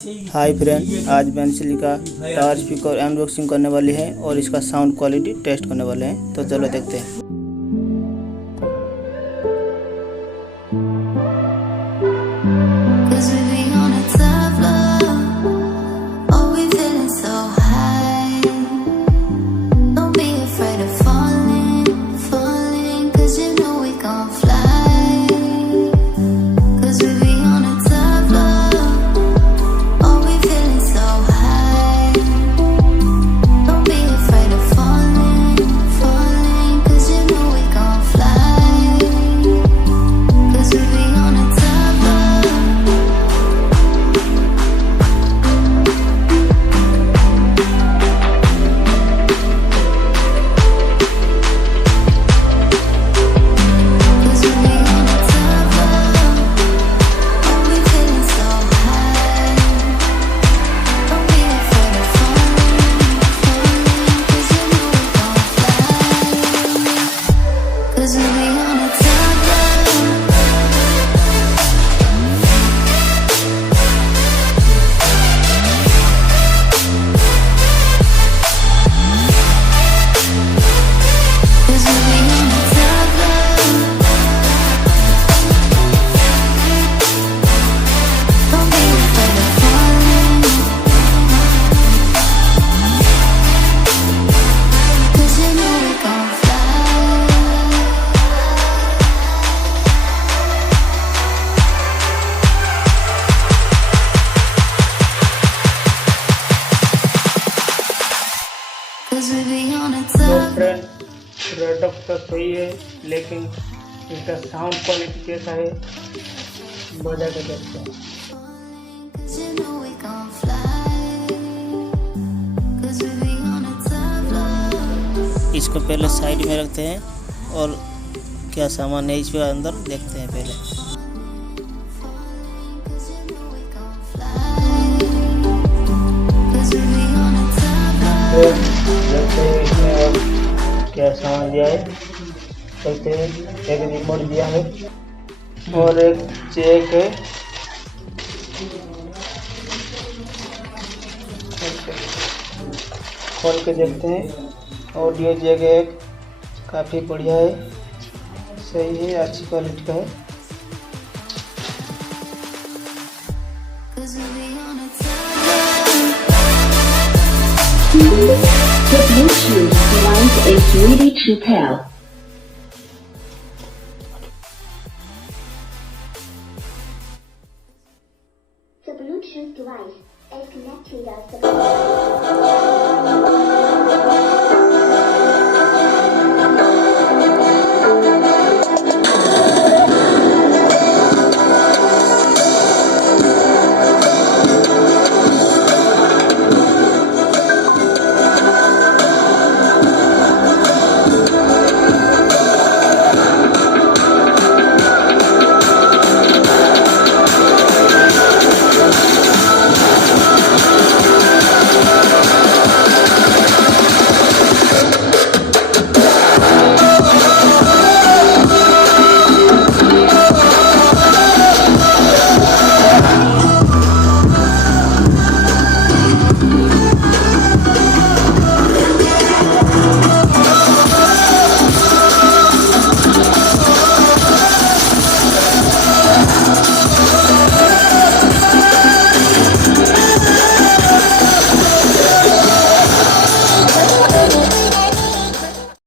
Hi friend, आज बेंचली का टावर स्पीकर अनबॉक्सिंग करने वाली है और इसका साउंड क्वालिटी टेस्ट करने वाले हैं। तो चलो देखते हैं। तो फ्रेंड, प्रोडक्ट तो सही है, लेकिन इसका साउंड क्वालिटी कैसा है बजा के देखते हैं। इसको पहले साइड में रखते हैं और क्या सामान है इसके अंदर देखते हैं पहले। देखते हैं इसमें और क्या सामान दिया है। देखते हैं, एक रिमोट दिया है और एक चेक है। खोल के देखते हैं। ऑडियो जैक है, काफ़ी बढ़िया है, सही है, अच्छी क्वालिटी का है। The Bluetooth device is ready to pair. The Bluetooth device is connected as the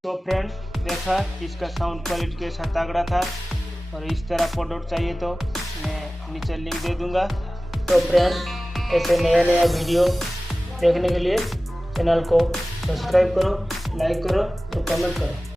तो फ्रेंड, देखा इसका साउंड क्वालिटी कैसा तगड़ा था। और इस तरह प्रोडक्ट चाहिए तो मैं नीचे लिंक दे दूंगा। तो फ्रेंड, ऐसे नया नया वीडियो देखने के लिए चैनल को सब्सक्राइब करो, लाइक करो और कमेंट करो।